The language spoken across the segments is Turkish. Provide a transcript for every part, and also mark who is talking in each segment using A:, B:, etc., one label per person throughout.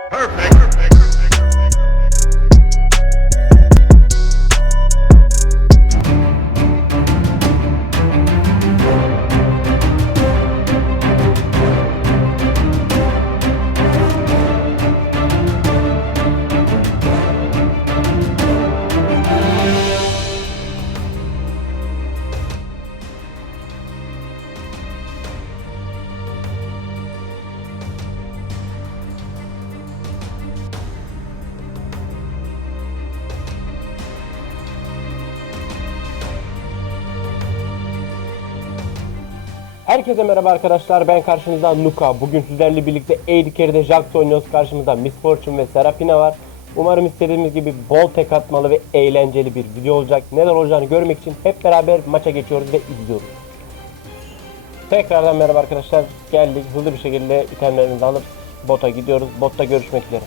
A: Herkese merhaba arkadaşlar, ben karşınızda Nuka. Bugün sizlerle birlikte AD Carry'de Jax oynuyoruz. Karşımızda Miss Fortune ve Serafina var. Umarım istediğimiz gibi bol tek atmalı ve eğlenceli bir video olacak. Neler olacağını görmek için hep beraber maça geçiyoruz ve izliyoruz. Tekrardan merhaba arkadaşlar, geldik. Hızlı bir şekilde itemlerimizi alıp bota gidiyoruz. Botta görüşmek üzere.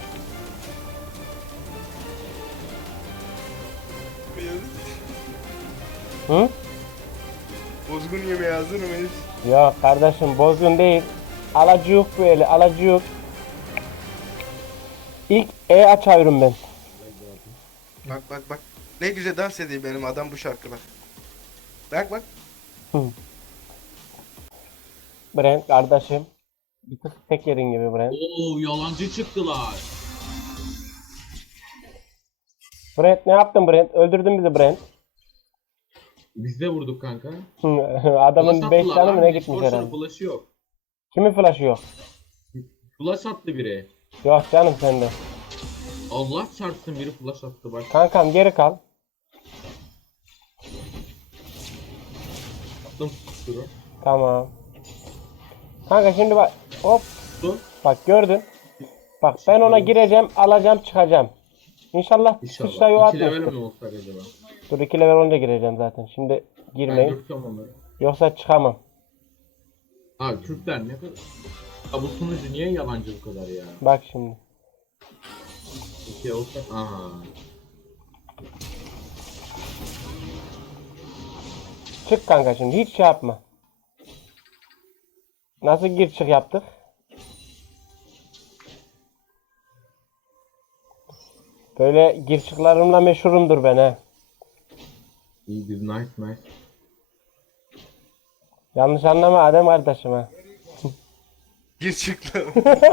A: Hı?
B: Bozgun yemeği hazır mıyız?
A: Yok kardeşim, bozgun değil. Alacıyık böyle, alacıyık. İlk açıyorum ben.
B: Bak bak bak. Ne güzel dans ediyor benim adam bu şarkılar. Bak bak.
A: Brent kardeşim. Bir tık tek yerin gibi Brent.
C: Oo, yalancı çıktılar.
A: Brent ne yaptın Brent? Öldürdün bizi Brent.
C: Biz de vurduk kanka.
A: Adamın 5 canı mı ne gitmiş
C: Force'un
A: herhalde.
C: flash'ı yok.
A: Kimin flash'ı yok?
C: Flash attı biri.
A: Yok canım sende.
C: Allah çarpsın biri flash attı bak.
A: Kankam geri kal.
C: Attım tuturu.
A: Tamam. Kanka şimdi bak. Hop.
C: Dur.
A: Bak gördün. Bak ben ona gireceğim, alacağım, çıkacağım. İnşallah sıçra yok
C: İki level mi
A: atmıştır.
C: olsak acaba?
A: Dur 2 level olunca gireceğim zaten. Şimdi
C: Ben
A: girmeyin.
C: dürtüyorum onları.
A: Yoksa çıkamam.
C: Abi Türkler ne kadar... Ya bu sunucu niye yalancı bu kadar ya?
A: Bak şimdi.
C: İki olsa... Aha.
A: Çık kanka şimdi. Hiç şey yapma. Nasıl gir çık yaptık? Böyle gir çıklarımla meşhurumdur ben he.
C: İyi bir nice.
A: Yanlış anlama Adem kardeşim ha.
B: Gir çıktı.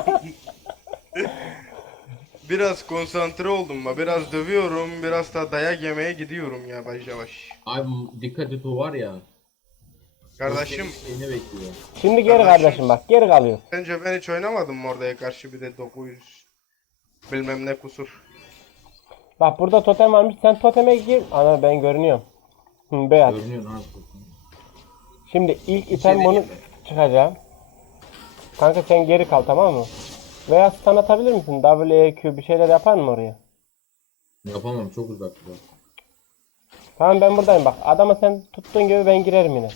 B: Biraz konsantre oldum ma. Biraz dövüyorum. Biraz da dayak yemeye gidiyorum ya yavaş yavaş.
C: Abi dikkat et o var ya.
B: Kardeşim
C: Seni bekliyor.
A: Şimdi geri kardeşim bak geri kalıyor.
B: bence ben hiç oynamadım mı oraya karşı bir de 900 bilmem ne kusur.
A: Bak burada totem varmış sen toteme gir. Ana ben görünüyorum. Beyaz.
C: Görünüyor abi.
A: Şimdi ilk item bunu
C: deneyeyim mi?
A: çıkacağım. Kanka sen geri kal tamam mı? Veya stun atabilir misin? WQ bir şeyler yapar mı oraya?
C: Yapamam çok uzakta.
A: Tamam ben buradayım bak. Adama sen tuttuğun gibi ben girerim yine.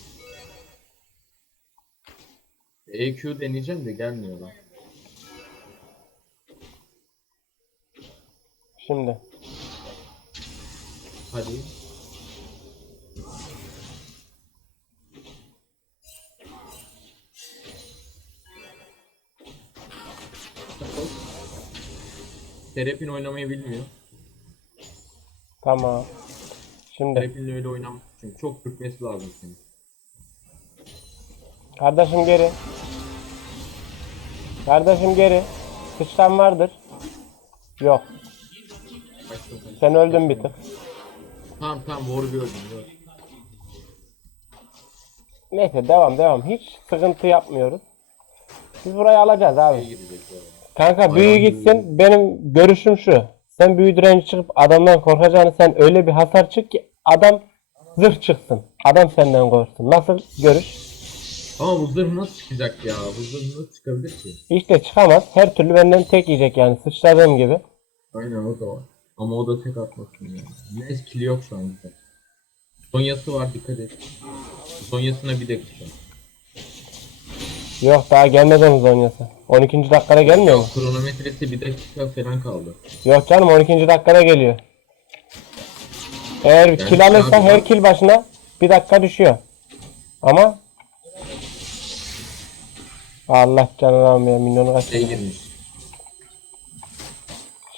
C: EQ deneyeceğim de gelmiyor lan.
A: Şimdi.
C: Hadi. Terapin oynamayı bilmiyor.
A: Tamam. Şimdi.
C: Terapinle öyle oynam. Çünkü çok sürtmesi lazım senin.
A: Kardeşim geri. Kardeşim geri. Sıçran vardır. Yok. Sen öldün bir tık.
C: Tamam War bir öldüm. Dur.
A: Neyse devam. Hiç sıkıntı yapmıyoruz. Biz burayı alacağız
C: İyi
A: abi.
C: gidecek bu arada.
A: Kanka büyü
C: Aynen.
A: gitsin. Benim görüşüm şu. Sen büyü direnci çıkıp adamdan korkacağını sen öyle bir hasar çık ki adam zırh çıksın. Adam senden korksun. Nasıl görüş?
C: Ama bu zırh nasıl çıkacak ya? Bu zırh nasıl çıkabilir ki?
A: İşte çıkamaz. Her türlü benden tek yiyecek yani. Sıçradığım gibi.
C: Aynen o da var. Ama o da tek atmasın ya. Ne skill yok şu an bize. Sonyası var dikkat et. Sonyasına bir dakika.
A: Yok daha gelmedi onun zonyası. 12. dakikada gelmiyor mu?
C: Kronometresi bir dakika falan kaldı.
A: Yok canım 12. dakikada geliyor. Eğer kill alırsa her kill başına 1 dakika düşüyor. Ama Allah canını almıyor milyonu
C: Şey
A: kaçırdı.
C: girmiş.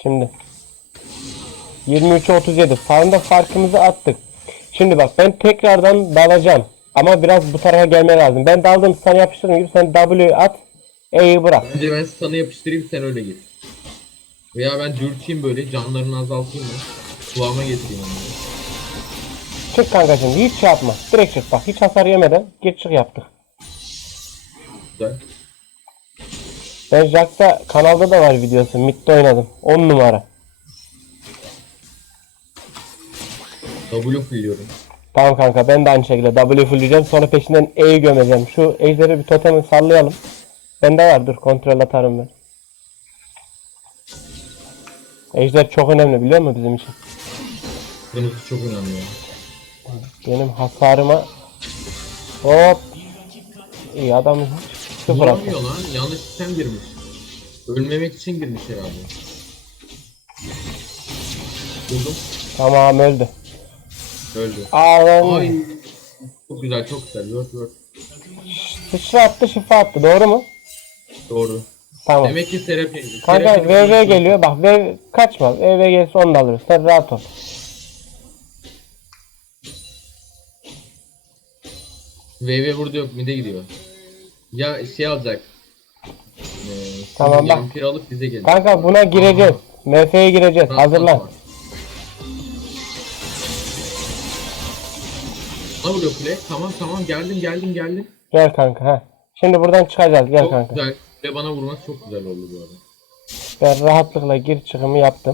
A: Şimdi 23'e 37. Farmda farkımızı attık. Şimdi bak ben tekrardan dalacağım. Ama biraz bu tarafa gelmen lazım. Ben daldım sana yapıştırdım gibi sen W'yu at. E'yi bırak.
C: Bence ben sana yapıştırayım sen öyle git. Veya ben dürteyim böyle canlarını azaltayım mı? Kulağıma getireyim onları.
A: Çık kanka şimdi hiç şey yapma. Direkt çık bak hiç hasar yemeden gir çık yaptık.
C: Güzel.
A: Ben Jax'a kanalda da var videosu. Mid'de oynadım. 10 numara.
C: W fulluyorum.
A: Tamam kanka ben de aynı şekilde W fullleyeceğim. Sonra peşinden E'yi gömeceğim. Şu ejderi bir totemi sallayalım. Bende var dur kontrol atarım ben. Ejder çok önemli biliyor musun bizim için?
C: Kırmızı çok önemli ya.
A: Benim hasarıma hop iyi adam sıfır attı.
C: Vuramıyor lan. Yanlış sistem girmiş. Ölmemek için girmiş herhalde. Buldum.
A: Tamam öldü.
C: Öldü.
A: Ağlan.
C: Ay. Çok güzel çok güzel. Word.
A: Sıçra attı şifa attı doğru mu?
C: Doğru.
A: Tamam.
C: Demek ki serapi.
A: Kanka VV geliyor bak VV kaçma VV gelirse onu da alırız sen rahat ol.
C: VV burada yok. Mide gidiyor. Ya şey alacak.
A: Tamam, bak.
C: Vampir alıp bize gelecek.
A: Kanka buna gireceğiz. MF'ye gireceğiz hazırlan.
C: Ne vuruyor kule? Tamam geldim.
A: Gel kanka ha. Şimdi buradan çıkacağız gel
C: Çok
A: kanka.
C: güzel. Ve bana vurması çok güzel oldu bu arada.
A: Ben rahatlıkla gir çıkımı yaptım.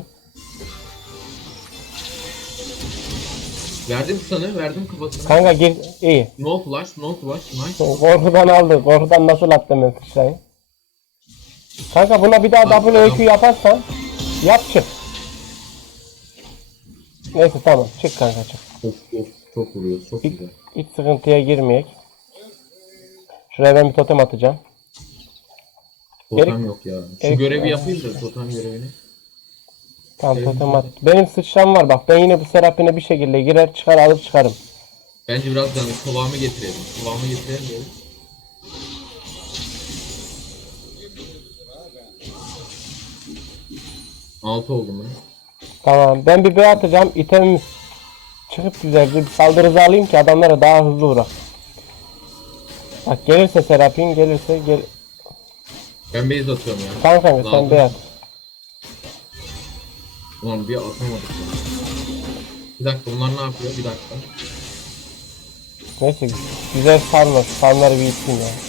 C: Verdim sana, verdim kafasına.
A: Kanka gir iyi.
C: No flash, nice.
A: Korkudan aldı. Korkudan nasıl attım ben sıçrayı. Kanka buna bir daha WQ yaparsan yap çık. Neyse tamam çık kanka çık.
C: Çok vuruyor, çok güzel.
A: Hiç sıkıntıya girmeyek. Şuraya ben bir totem atacağım.
C: Totem yok ya. Şu
A: Erik-
C: görevi yapayım da totem görevini.
A: Tamam
C: Erik-
A: totem at. Benim sıçram var bak. Ben yine bu Serapine bir şekilde girer çıkar alıp çıkarım.
C: Bence biraz daha kıvamı getirelim. Diyelim. 6 oldum ben.
A: Tamam ben bir B atacağım. İtemimiz çıkıp güzelce bir saldırı hızı alayım ki adamlara daha hızlı uğrak. Bak gelirse Serapin gelirse gel.
C: Ben base atıyorum ya.
A: Tamam kanka sen
C: Lazım.
A: B at.
C: Ulan bir atamadık ya. Bir dakika bunlar ne yapıyor? Bir dakika.
A: Neyse güzel sarma. Sarmaları bir iteyim ya.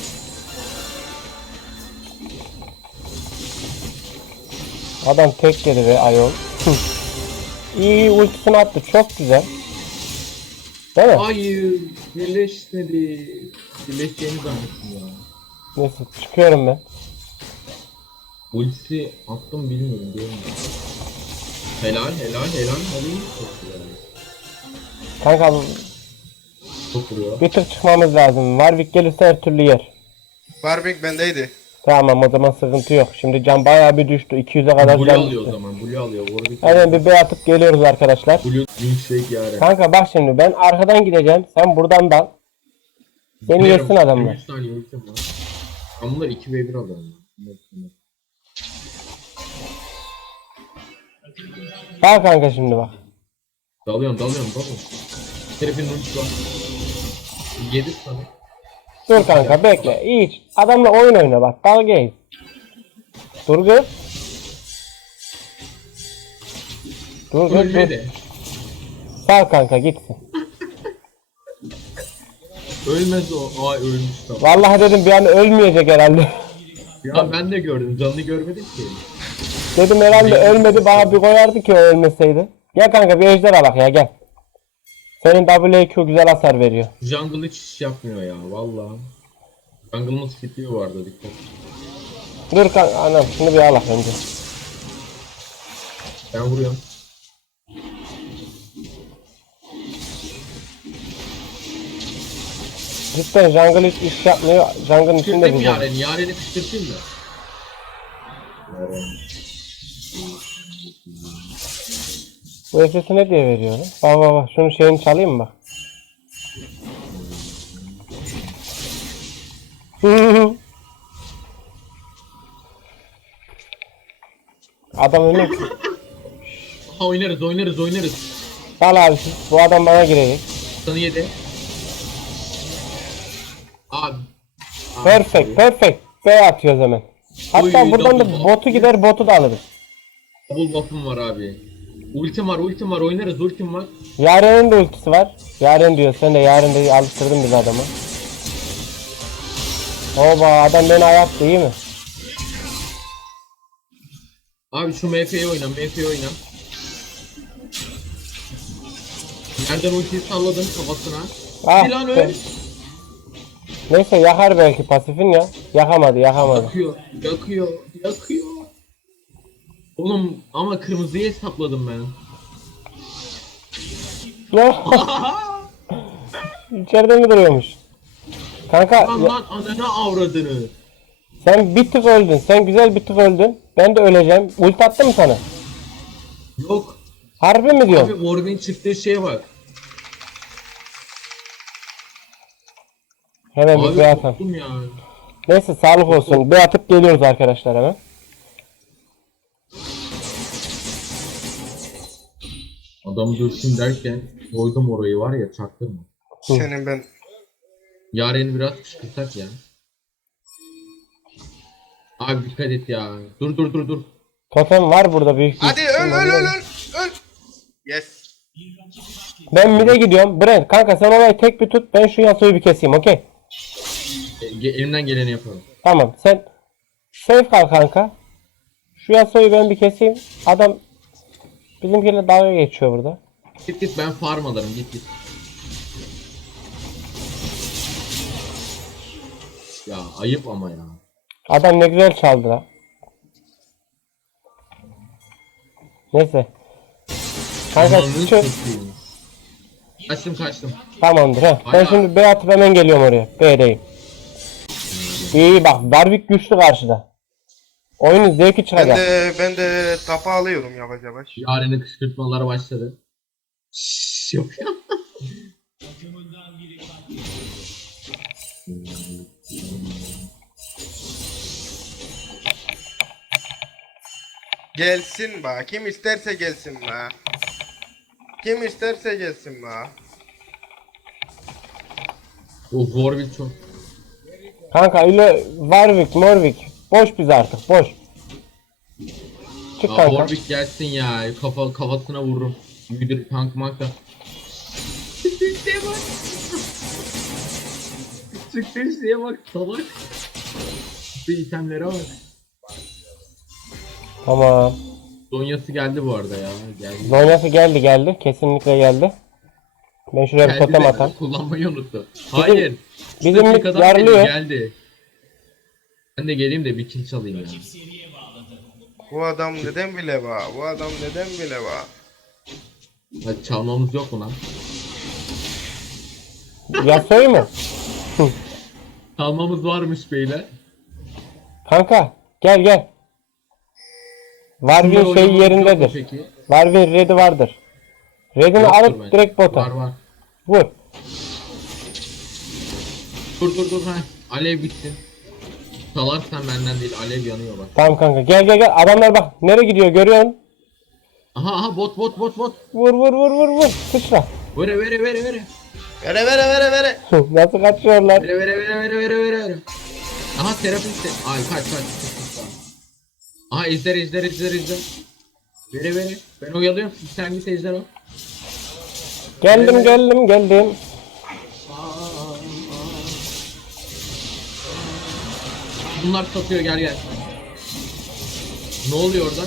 A: Adam tek yedi ve ayol. İyi ultisini attı. Çok güzel. Değil mi?
C: Hayır. Birleşmedi. Birleşeceğini zannettim ya.
A: Neyse çıkıyorum ben.
C: Ultisi attım bilmiyorum. Görmedim. Helal. Alayım. Çok güzel.
A: Kanka
C: Çok vuruyor.
A: bir tık çıkmamız lazım. Warwick gelirse her türlü yer.
B: Warwick bendeydi.
A: Tamam o zaman sıkıntı yok. Şimdi can bayağı bir düştü. 200'e kadar
C: Blue
A: can
C: alıyor o
A: düştü.
C: zaman. Blue alıyor. Warwick.
A: Hemen bir B atıp geliyoruz arkadaşlar.
C: Blue milkshake yani.
A: Kanka bak şimdi ben arkadan gideceğim. Sen buradan dal. Seni yesin adamlar.
C: 3 tane ultim var. Ben bunlar 2v1 alıyorum.
A: Bak kanka şimdi bak.
C: Dalıyorum. Herifin ultisi var. 7 tane.
A: Dur kanka bekle. Hiç. Adamla oyun oyna bak. Dalga geç. Dur kız. Dur.
C: Ölmedi.
A: Sağ kanka gitsin.
C: Ölmez o. Ay ölmüş tamam.
A: Vallahi dedim bir an ölmeyecek herhalde.
C: Ya ben de gördüm. Canını görmedim ki.
A: Dedim herhalde ölmedi bana bir koyardı ki o ölmeseydi. Gel kanka bir ejder alak ya gel. Senin WQ güzel hasar veriyor.
C: Jungle hiç iş yapmıyor ya. Vallahi. Jungle'ımız fitliyor bu arada dikkat.
A: Dur kanka anam şunu bir alak önce.
C: Ben vuruyorum.
A: Cidden jungle hiç iş yapmıyor. Jungle'ın içinde
C: Kışkırtayım
A: güzel.
C: Yaren'i. Yaren'i kışkırtayım mı? Yaren.
A: Bu SS'i ne diye veriyor lan? Bak şunun şeyini çalayım mı bak. Adam ölmek
C: Ha, oynarız oynarız oynarız.
A: Sal abi siz. Bu adam bana girecek.
C: Sana yedi. Abi.
A: Perfect perfect. B atıyoruz hemen. Hatta
C: Oy,
A: buradan
C: double
A: da
C: buff.
A: botu gider botu da alırız.
C: Double buff'um var abi. Ultim var oynarız ultim var.
A: Yaren'in de ultisi var. Yaren diyor sen de Yaren de alıştırdın biz adamı. Oba adam beni ayarttı iyi mi?
C: Abi şu MF'yi oyna MF'yi oyna. Nereden ultiyi salladım kafasına.
A: Ah
C: Bir lan
A: be.
C: öl.
A: Neyse yakar belki pasifin ya. Yakamadı.
C: Yakıyor. Oğlum ama kırmızıyı hesapladım ben.
A: İçeride mi duruyormuş? Kanka
C: Lan anana avradını.
A: sen bir tık öldün. Sen güzel bir tık öldün. Ben de öleceğim. Ult attı mı sana?
C: Yok.
A: Harbi mi
C: Abi
A: diyorsun?
C: Warwick'in çıktığı şeye bak.
A: Hemen bir
C: Abi
A: B atalım.
C: korktum ya.
A: Neyse sağlık olsun. B atıp geliyoruz arkadaşlar hemen.
C: Adamı dövsün derken koydum orayı var ya çaktırma.
B: Senin ben.
C: Yaren'i biraz kışkırtak ya. Abi dikkat et ya. Dur.
A: Totem var burada büyük bir.
B: Hadi öl. Yes.
A: Ben mid'e gidiyorum. Brent kanka sen orayı tek bir tut. Ben şu Yasuo'yu bir keseyim okey.
C: Elimden geleni yapalım.
A: Tamam sen safe kal kanka. Şu Yasuo'yu ben bir keseyim. Adam bizimkiyle dalga geçiyor burada.
C: Git ben farm alırım git. Ya ayıp ama ya.
A: Adam ne güzel çaldı la. Neyse. Kanka
C: Ananı
A: şu
C: satayım. Kaçtım.
A: tamamdır ha. Ben
C: Hala.
A: şimdi B atıp hemen geliyorum oraya. B'deyim. İyi bak Warwick güçlü karşıda. Oyunun zevki çıkacak.
B: Ben de tapa alıyorum yavaş yavaş.
C: Yaren'e kışkırtmalar başladı. Yok ya.
B: Gelsin ba. Kim isterse gelsin ba. Kim isterse gelsin ba.
C: O Warwick çok.
A: Kanka öyle Warwick boş biz artık boş. Çık
C: Ya
A: kanka.
C: Warwick gelsin ya. Kafasına vururum. Müdür tank mank da. Çıktığı şeye bak salak. Şu itemlere bak.
A: Tamam.
C: Zonyası geldi bu arada ya. Geldi.
A: Zonyası geldi. Kesinlikle geldi. Ben şuraya bir
C: Geldi
A: totem
C: de
A: atam.
C: kullanmayı unuttu. Hayır.
A: bizim
C: Şu
A: mid
C: dakikadan
A: yarlıyor.
C: beri geldi. Ben de geleyim de bir kill çalayım ya.
B: Bu adam neden bile ba.
C: Hadi çalmamız yok mu lan?
A: Yasuo'yu mu?
C: Çalmamız varmış beyler.
A: Kanka gel. Warwick'in
C: Bunlar
A: şey
C: oynamamız yok mu
A: yerindedir.
C: peki?
A: Warwick'in red'i vardır. Red'ini
C: Yoktur
A: alıp
C: bence.
A: direkt bota.
C: Var.
A: Vur.
C: Dur ha. Alev bitsin. Çalarsan benden değil alev yanıyor bak.
A: Tamam kanka gel. Adamlar bak nereye gidiyor görüyorsun?
C: Aha bot.
A: Vur. Sıçra.
C: Vere.
B: Vere.
A: Nasıl kaçıyorlar?
C: Vere. Aha terapist. Ay kaç. Aha izler. Vere. Ben oyalıyorum sen git ejder ol.
A: Geldim.
C: Bunlar satıyor gel. Ne oluyor orada?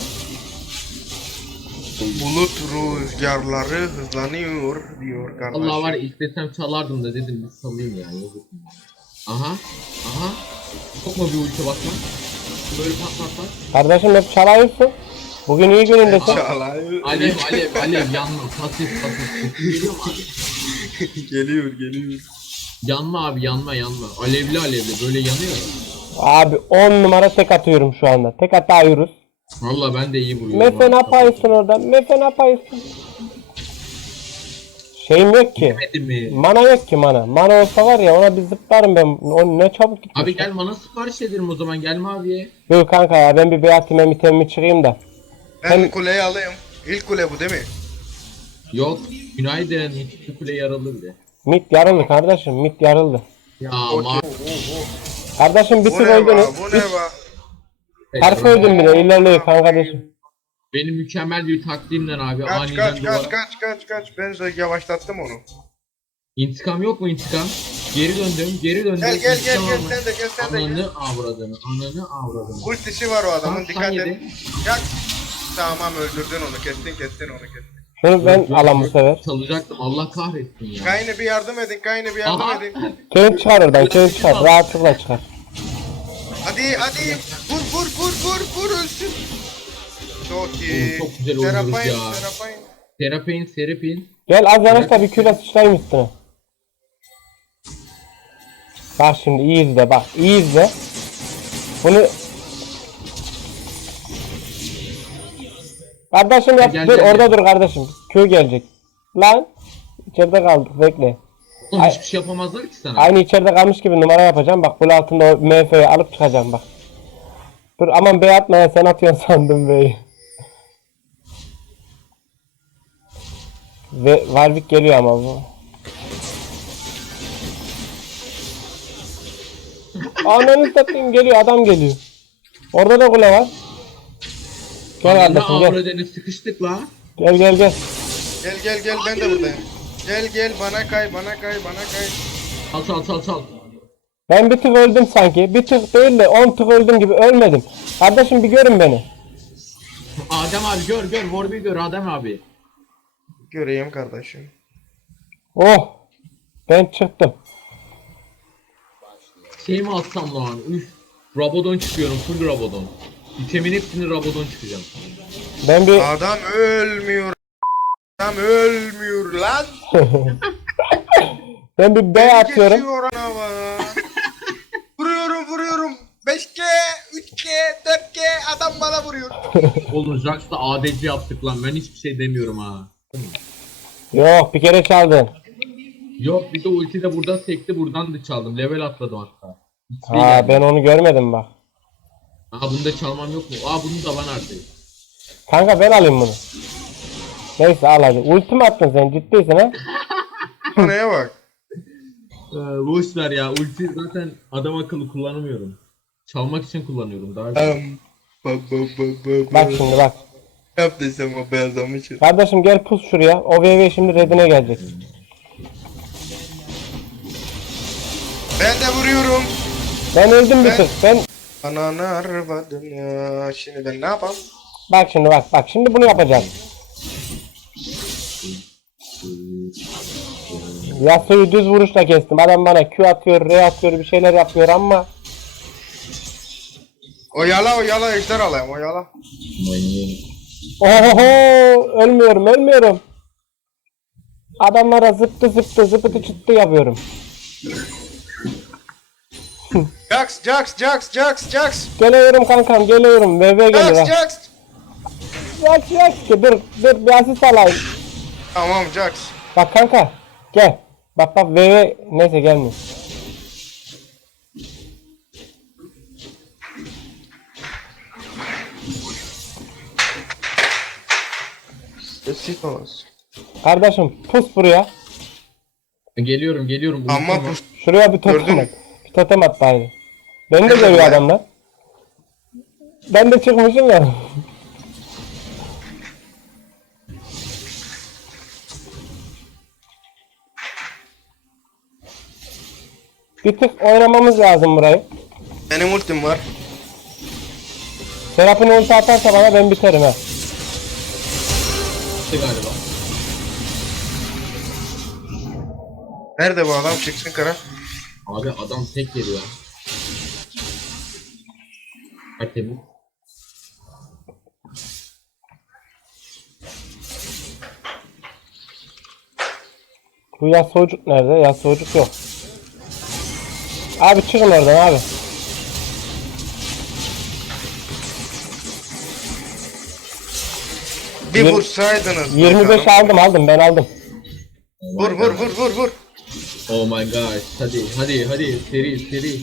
B: Bulut rüzgarları hızlanıyor diyor kardeşim.
C: Allah var ya istesem çalardım da dedim bir salayım ya. Yazık. Aha. Çok mu bir ulti bakma? Böyle pat.
A: Kardeşim hep çalıyorsun. Bugün iyi günündesin.
B: Çalay.
C: Alev yanma pasif. Geliyor mu abi?
B: Geliyor.
C: Yanma abi yanma. Alevli böyle yanıyor.
A: Abi 10 numara tek atıyorum şu anda. Tek atıyoruz.
C: Valla ben de iyi vuruyorum.
A: Mefe ne yapıyorsun orada? Şeyim yok ki.
C: Demedi mi?
A: Mana yok ki mana. Mana olsa var ya ona bir zıplarım ben. O ne çabuk gitmiş.
C: Abi gel bana sipariş ederim o zaman gelme abiye.
A: Dur kanka ya ben bir beyaz timemi çıkayım da.
B: Ben kuleyi alayım. İlk kule bu değil mi?
C: Yok. Günaydın. Hiç kule yaralı bile.
A: Mid yarıldı kardeşim. Mid yarıldı.
C: Ya
B: Okey.
C: ma.
A: Kardeşim bir
B: Bu
A: tık
B: ne
A: öldünüz.
B: be? Bu ne be?
A: Harf öldüm bile. İlerliyor kardeşim.
C: Benim mükemmel bir taktiğimle abi
B: Kaç
C: aniden
B: kaç
C: duvara.
B: kaç kaç kaç kaç. Ben yavaşlattım onu.
C: İntikam yok mu intikam? Geri döndüm, geri döndüm.
B: Gel gel gel
C: İntikam
B: gel
C: alma.
B: sen de gel sen de gel.
C: Ananı avradını, ananı avradını.
B: Ultisi var o adamın,
C: Sen
B: dikkat et.
C: yedin.
B: Gel. Tamam öldürdün onu, kestin onu kestin.
A: Şunu ben
C: Yok,
A: alam bu
C: yok,
A: sefer.
C: Çalacaktım Allah kahretsin ya.
B: Kaynı bir yardım edin, Kaynı bir yardım
C: Aha.
B: edin.
A: Köyün çıkar oradan. Köyün çıkar. Rahatlıkla çıkar.
B: Hadi hadi vur ölsün. Çok iyi.
C: Oğlum, çok güzel oynuyoruz
B: Serapayın,
C: ya.
B: Serapayın.
C: Serapin.
A: Gel az yanaş da bir küre sıçrayım üstüne. Bak şimdi iyi izle bak. İyi izle. Bunu kardeşim yap.
C: Gel,
A: Dur
C: gel,
A: orada
C: gel.
A: dur kardeşim. Köy gelecek. Lan. İçeride kaldık. Bekle.
C: Oğlum hiçbir şey yapamazlar ki sana.
A: Aynı içeride kalmış gibi numara yapacağım. Bak bunun altında o MF'yi alıp çıkacağım bak. Dur aman bey atma ya sen atıyorsun sandım beyi. Ve Warwick geliyor ama bu. Ananı satayım geliyor adam geliyor. Orada da kule var. Gel
C: Ananı
A: kardeşim gel.
C: avradını sıkıştık la.
A: Gel gel gel.
B: Gel ben de buradayım. Gel bana kay.
C: Çal.
A: Ben bir tık öldüm sanki. Bir tık değil de 10 tık öldüm gibi ölmedim. Kardeşim bir görün beni.
C: Adem abi gör Warwick'i gör Adem abi.
B: Göreyim kardeşim.
A: Oh. Ben çıktım.
C: Şey mi atsam lan? Üf. Rabadon çıkıyorum full Rabadon. İtemin hepsini Rabadon çıkacağım.
A: Ben bir
B: Adam ölmüyor. Adam ölmüyor lan.
A: ben bir B atıyorum.
B: Geçiyor anava. Vuruyorum. 5G, 3G, 4G adam bana vuruyor.
C: Oğlum Jax'ta ADC yaptık lan ben hiçbir şey demiyorum ha.
A: Yok bir kere çaldın.
C: Yok bir de ulti de buradan sekti buradan da çaldım. Level atladım hatta. Hiçbir
A: Ha
C: gelmedi.
A: ben onu görmedim bak.
C: Bunu da çalmam yok mu? Bunu da ben artık.
A: Kanka ben alayım bunu. Neyse al hadi. Ulti mi attın sen ciddiysin ha?
B: Neye bak.
C: Boş ver ya ulti zaten adam akıllı kullanamıyorum. Çalmak için kullanıyorum daha iyi.
A: Bak şimdi bak.
B: Yap desem o beyaz adam için.
A: Kardeşim gel pus şuraya. O VV şimdi redine gelecek.
B: Ben de vuruyorum.
A: Ben öldüm bir
B: Ben-
A: tık. Ben
B: Ananı arvadını. Şimdi ben ne yapayım?
A: bak şimdi bak. Bak şimdi bunu yapacağım. Yasuo'yu düz vuruşla kestim. Adam bana Q atıyor, R atıyor, bir şeyler yapıyor ama
B: Oyala ejder alayım oyala.
A: oho ölmüyorum. Adamlara zıptı çıttı yapıyorum.
B: Jax.
A: Geliyorum kankam geliyorum. VV geliyor ha.
B: Jax.
A: Jax. Dur bir asist alayım.
B: Tamam Jax.
A: Bak kanka gel. Bak VV neyse gelmiyor.
B: Sitos.
A: Kardeşim pus buraya.
C: Geliyorum.
B: Ama
C: Ultim var.
A: Şuraya bir
B: Gördün
A: totem
B: mü?
A: at. Bir totem at bari. Beni de
B: Nerede
A: görüyor
B: bu ya?
A: adamlar. Ben de çıkmışım ya. Bir tık oynamamız lazım burayı.
B: benim ultim var.
A: Serap'ın ulti atarsa bana ben biterim ha.
C: Gitti galiba.
B: Nerede bu adam çıksın kara?
C: Abi adam tek geliyor. Tertemiz.
A: Bu Yasuo'cuk nerede? Yasuo'cuk yok. Abi çıkın oradan abi.
B: Bir
A: Yir-
B: vursaydınız.
A: 25
B: bakalım.
A: aldım ben aldım.
B: Vur.
C: Oh my gosh. Hadi. Seri.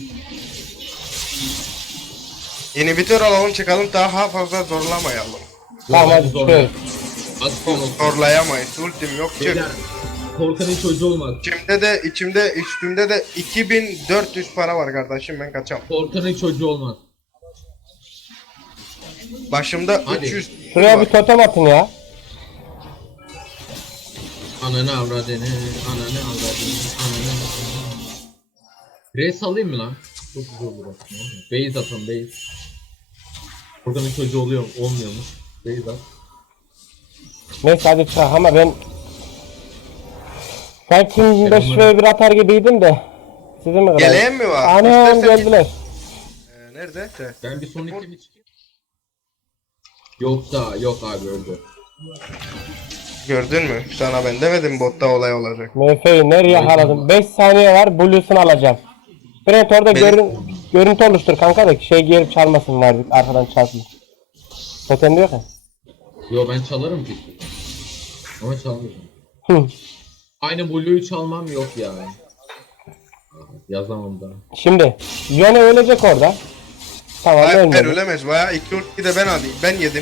B: Inhibitor alalım çıkalım daha fazla zorlamayalım.
A: Tamam hadi
C: Zorla.
A: çıkıyoruz.
C: Asyon olsun.
B: Zorlayamayız. Ultim yok çık.
C: Beyler, korkanın çocuğu olmaz.
B: Üstümde de 2400 para var kardeşim, ben kaçam.
C: Korkanın çocuğu olmaz.
B: Başımda
C: Hadi.
B: 300
A: Şuraya
B: var.
A: bir totem atın ya.
C: Ananı avradını, ananı avradını, ananı. Res alayım mı lan? Çok güzel olur aslında. Base atın base. Korkanın çocuğu oluyor mu? Olmuyor mu? Base at.
A: Neyse hadi çıkar ama ben sanki 5
C: onları-
A: ve 1 atar gibiydim de. Sizi mi kırayım?
B: Geleğin mi var?
A: Anam
B: İstersen-
A: geldiler.
B: Nerede? De.
C: Ben bir son itemi çıkayım. Yoksa yok abi öldü.
B: Gördün mü? Sana ben demedim botta olay olacak.
A: MF'yi nereye yakaladım? 5 saniye var. Blue'sunu alacağım. Brent orada görüntü oluştur kanka da şey gelip çalmasın var arkadan çalsın. Totem diyor ki.
C: Yo ben çalarım ki. Ama çalmayacağım.
A: Hı.
C: Aynı Blue'yu çalmam yok ya. Yazamam daha.
A: Şimdi Yone ölecek orada. Tamam
B: Hayır
A: ölmedi.
B: ölemez. Bayağı 2 ulti de ben alayım. Ben yedim.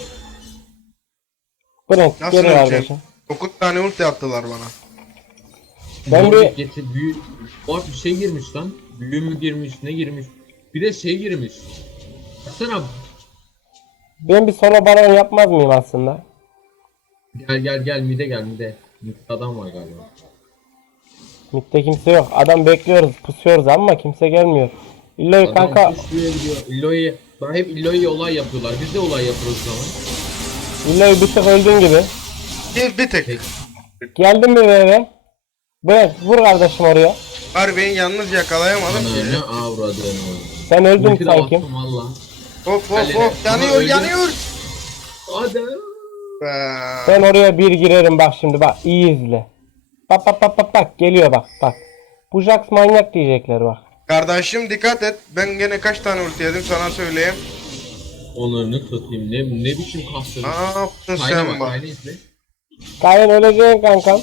A: Brent
B: Nasıl
A: geri
B: öleceğim?
A: kardeşim.
B: 9 tane ulti attılar bana.
A: Ben bir-
C: Getir, büyü... Bak bir şey girmiş lan. Büyü mü girmiş, ne girmiş? Bir de şey girmiş. Baksana.
A: Ben bir solo baron yapmaz mıyım aslında?
C: Gel mide gel mide. Mide adam var galiba.
A: Mid'de kimse yok. Adam bekliyoruz, pusuyoruz ama kimse gelmiyor. İlloy
C: Adam
A: kanka,
C: şuraya gidiyor. Illoy'u... Ben hep Illoy'u olay yapıyorlar. Biz de olay yapıyoruz o zaman.
A: İlloy bir tık öldün gibi.
B: Bir tek.
C: Peki.
A: Geldin mi eve? Brent vur kardeşim oraya.
B: Harbiyi yalnız yakalayamadım ki.
C: Ananı avradını.
A: Sen öldün
C: Ulti de
A: sanki.
C: bastım valla.
B: Hop hop
C: Halledin.
B: hop.
C: Ama
B: Yanıyor
C: öldü.
B: yanıyor.
C: Hadi.
A: Ben oraya bir girerim bak şimdi bak iyi izle. Bak geliyor bak. Bu Jax manyak diyecekler bak.
B: Kardeşim dikkat et. Ben gene kaç tane ulti yedim sana söyleyeyim.
C: Onları satayım. Ne biçim kaptın?
B: Ne yaptın
C: Kayna
B: sen
C: bak.
B: bak.
C: Kayna izle.
A: Kayn öleceksin kankam.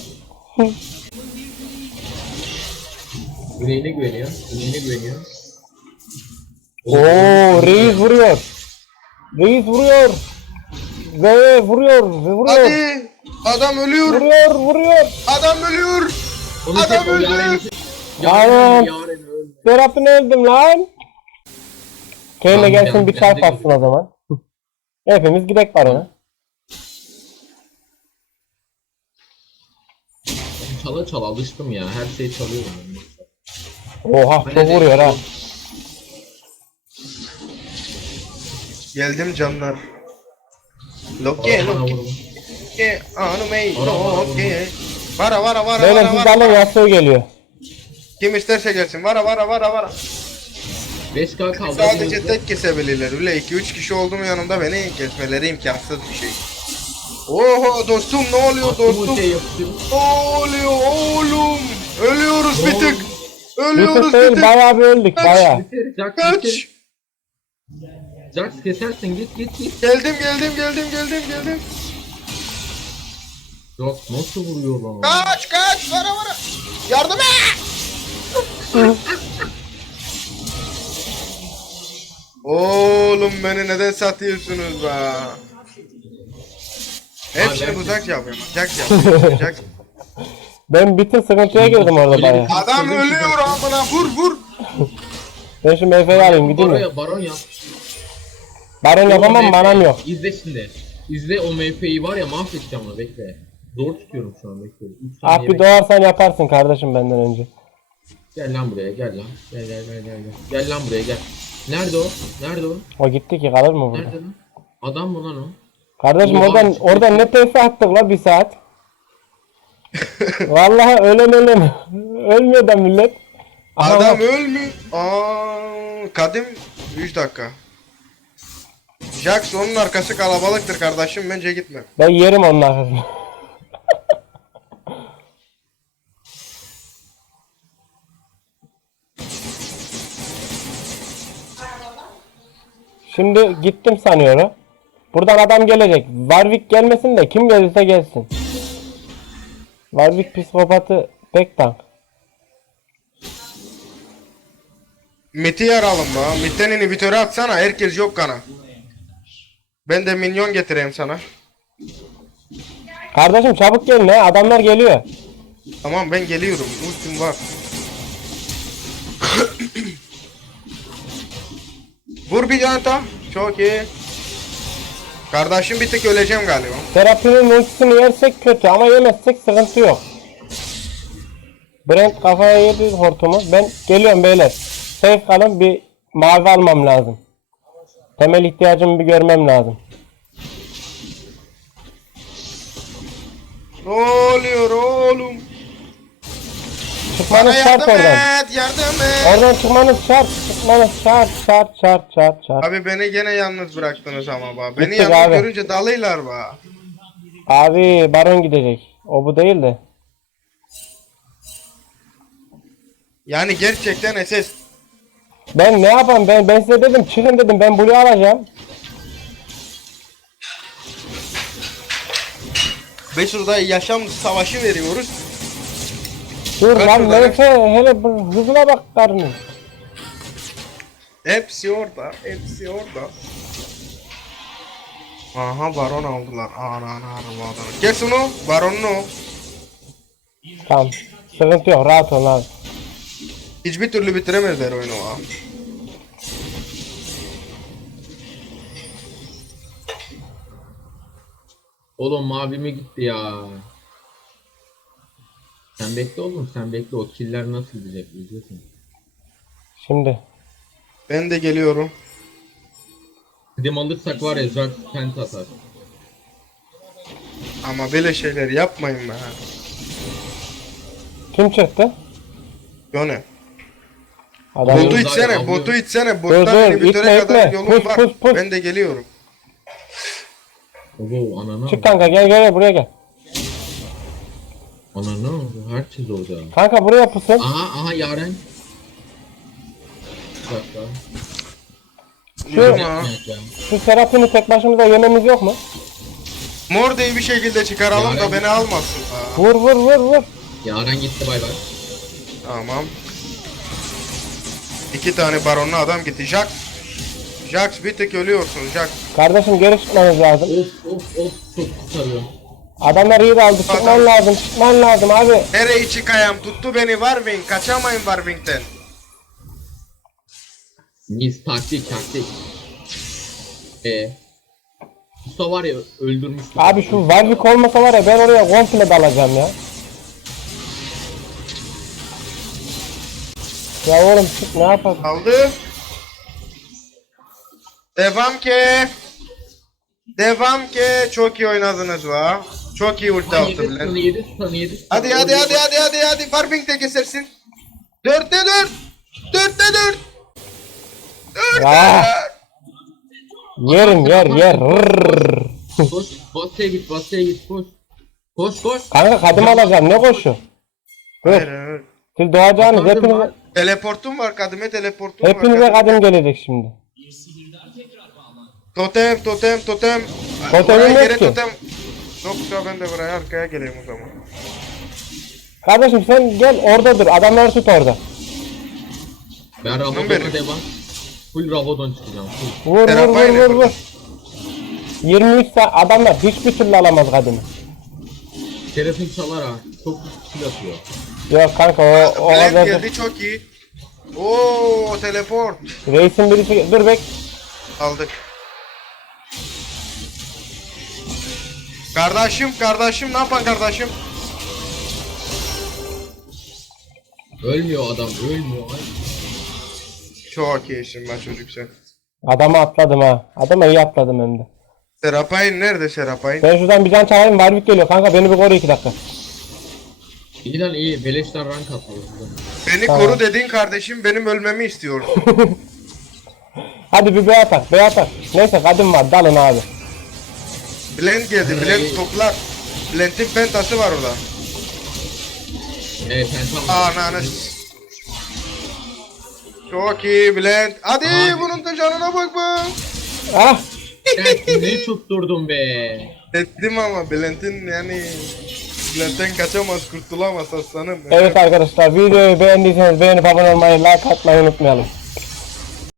C: Güneyine güveniyor. Güneyine güveniyor.
A: Oo Reis vuruyor. Reis vuruyor. Ve vuruyor.
B: Hadi. Adam ölüyor.
A: Vuruyor.
B: Adam ölüyor.
C: Onu
B: Adam
C: tek o
B: öldü.
A: Aynen.
C: Yaren öldü.
A: Serap'ın öldüm lan. Kane'le
C: Tamam,
A: gelsin bir
C: ben
A: çarp
C: de
A: atsın o zaman. Hepimiz gidek barona.
C: Çala alıştım ya. Her şeyi çalıyorum.
A: Oha çok vuruyor ha.
B: Geldim canlar. Loke
C: Bana
B: loke.
C: vurun.
B: Anumey
C: Vara,
B: loke. Vara
A: Beyler siz de alın Yasuo geliyor.
B: Kim isterse gelsin. Vara.
C: 5K kaldı.
B: Sadece tek kesebilirler. Öyle 2-3 kişi oldu mu yanımda beni kesmeleri imkansız bir şey. Oho dostum ne oluyor dostum?
C: Şey yapıyorum.
B: Ne oluyor oğlum? Ölüyoruz bir tık.
A: Bir
B: Ölüyoruz
A: tık
B: bir
A: değil
B: tık.
A: bayağı bir öldük bayağı.
C: Bitir. Jax
B: Kaç.
C: bitir. Jax kesersin git.
B: Geldim.
C: Yok nasıl vuruyor lan?
B: Kaç. Vara. Yardım et. Oğlum beni neden satıyorsunuz be? Hepsini bu Jax yapıyorum. Jax.
A: Ben bir tık sıkıntıya girdim orada bayağı.
B: Adam ölüyor amına vur.
A: Ben şu MF'yi alayım gideyim mi?
C: Baron yap.
A: Baron yapamam
C: O
A: manam
C: MF
A: yok.
C: İzle şimdi. İzle o MF'yi var ya mahvedeceğim onu bekle. Zor tutuyorum şu an bekle. Üç
A: Ah
C: saniye
A: bir doğarsan yaparsın kardeşim benden önce.
C: Gel lan buraya gel lan. Gel. Gel lan buraya gel. Nerede o?
A: O gitti ki kalır mı burada?
C: Nerede lan? Adam mı lan o?
A: Kardeşim
C: Oha,
A: oradan ne teyfe attık la bir saat. Vallahi ölen. Ölmüyor da millet. Aha,
B: Adam
A: bak.
B: ölmüyor. Kadim 3 dakika. Jax onun arkası kalabalıktır kardeşim bence gitme.
A: Ben yerim onun arkasını. Şimdi gittim sanıyorum. Buradan adam gelecek. Warwick gelmesin de kim gelirse gelsin. Warwick psikopatı pek tank.
B: Mit'i yaralım la. Mit'ten inhibitörü atsana. Herkes yok kana. Ben de minyon getireyim sana.
A: Kardeşim çabuk gelin he, adamlar geliyor.
B: Tamam ben geliyorum. Ultim var. Vur bir canta. Çok iyi. Kardeşim bir tık öleceğim galiba.
A: Serapinin ultisini yersek kötü ama yemezsek sıkıntı yok. Brent kafaya yedi hortumu. Ben geliyorum beyler. Safe kalın, bir mavi almam lazım. Temel ihtiyacımı bir görmem lazım.
B: Ne oluyor oğlum?
A: Çıkmanız
B: Bana
A: şart
B: yardım
A: oradan.
B: et, yardım et.
A: Oradan çıkmanız şart. Çıkmanız şart.
B: Abi beni gene yalnız bıraktınız ama bak. Beni
A: Gittik
B: yalnız
A: abi.
B: görünce dalıylar bak.
A: Abi baron gidecek. O bu değil de.
B: Yani gerçekten SS.
A: Ben ne yapayım, ben size dedim çıkın dedim, ben Blue alacağım.
B: Ve şurada yaşam savaşı veriyoruz.
A: Dur
B: Kaç
A: lan
B: orada?
A: neyse, hele bu hızına bak karının.
B: Hepsi orada, hepsi orada. Aha baron aldılar. Ana arvadan. Kes onu, baronunu.
A: Tamam. Sıkıntı yok, rahat ol abi.
B: Hiçbir türlü bitiremezler oyunu ha.
C: Oğlum mavime gitti ya. Sen bekle oğlum, sen bekle, o killer nasıl gidecek izliyorsun.
A: Şimdi.
B: Ben de geliyorum.
C: Kıdım alırsak var ya Jax pent atar.
B: Ama böyle şeyler yapmayın be.
A: Kim çıktı?
B: Yone.
A: Adam.
B: Botu
C: Yolda
B: içsene,
C: alıyor.
B: botu içsene.
A: Dur,
B: Bottan
A: itme,
B: bitöre kadar
A: itme.
B: yolum
A: Pus,
B: var.
A: pus, pus.
B: Ben de geliyorum.
C: Oho anana.
A: Çık kanka, gel buraya gel.
C: Anana herkes orada.
A: Kanka buraya pusun.
C: Aha Yaren. Bir dakika.
B: Yürüyorum ha.
A: Şu Serapini tek başımıza yememiz yok mu?
B: Morde'yi bir şekilde çıkaralım da
C: Yaren-
B: beni almasın. Ha.
A: Vur.
C: Yaren gitti bay bay.
B: Tamam. 2 tane baronlu adam gitti. Jax. Jax bir tek ölüyorsun Jax.
A: Kardeşim geri çıkmanız lazım.
C: Of çok sarıyor.
A: Adamlar iyi de aldı. Çıkman lazım abi.
B: Nereye çıkayım? Tuttu beni Warwing. Kaçamayın Warwing'den.
C: Mis taktik. Usta var ya öldürmüş.
A: Abi şu Warwick olmasa var ya, ben oraya komple dalacağım ya. Ya oğlum çık, ne yapalım?
B: Aldı. Devam ki. Çok iyi oynadınız va. Çok iyi ulti attı Bülent.
C: 7
B: Hadi. Warwing de kesersin. 4'te 4. 4'te 4. 4'te
A: Ya.
B: 4.
A: Yer. Rrrr.
C: Koş, basaya git, koş.
A: Kanka kadım alacağım, ne koşu?
B: Hayır, hayır.
A: Siz doğacağınız
C: Atardım
A: hepinize,
C: lan.
B: Teleportum var kadime teleportum var.
A: hepinize
B: kadime.
A: kadım gelecek şimdi.
B: Totem.
A: Totemim
B: Buraya
A: yok
B: geri
A: ki.
B: totem. Yoksa ben de buraya arkaya geleyim o zaman.
A: Kardeşim sen gel orada dur, adamları tut orada.
C: Ben Rabadon'a
B: benim.
C: devam. Full Rabadon çıkacağım. Full.
A: Vur.
B: Serapayla burada.
A: 23 saat adamlar hiçbir türlü alamaz kadını.
C: Şerefin çalar ha. Çok kill atıyor.
A: Yok kanka o
B: Bülent
A: kadar.
B: geldi çok iyi. Oo teleport.
A: Reisin birisi, dur bek.
B: Aldık. Kardeşim ne yapan kardeşim?
C: Ölmüyor adam, ölmüyor. Ay.
B: Çok iyisin ben çocuk sen.
A: Adamı atladım ha. Adama iyi atladım hem de.
B: Serapayın nerede Serapayın?
A: Ben şuradan bir can çalayım, Warwick geliyor kanka, beni bir koru 2 dakika.
C: İyi lan iyi. Beleşten rank atlıyor.
B: Beni
A: Tamam.
B: koru dediğin kardeşim benim ölmemi istiyor.
A: Hadi bir B atak. Neyse kadim var, dalın abi.
B: Blend geldi. Blend toplar. Blend'in pentası var orada.
C: Evet sen tamam.
B: Ananı. Çok iyi Blend. Hadi
C: Abi.
B: bunun da canına bak be.
A: Ah!
C: Sen ne tutturdun be.
B: Dedim ama Blend'in yani Blend'den kaçamaz kurtulamaz aslanım.
A: Evet arkadaşlar, videoyu beğendiyseniz beğenip abone olmayı, like atmayı unutmayalım.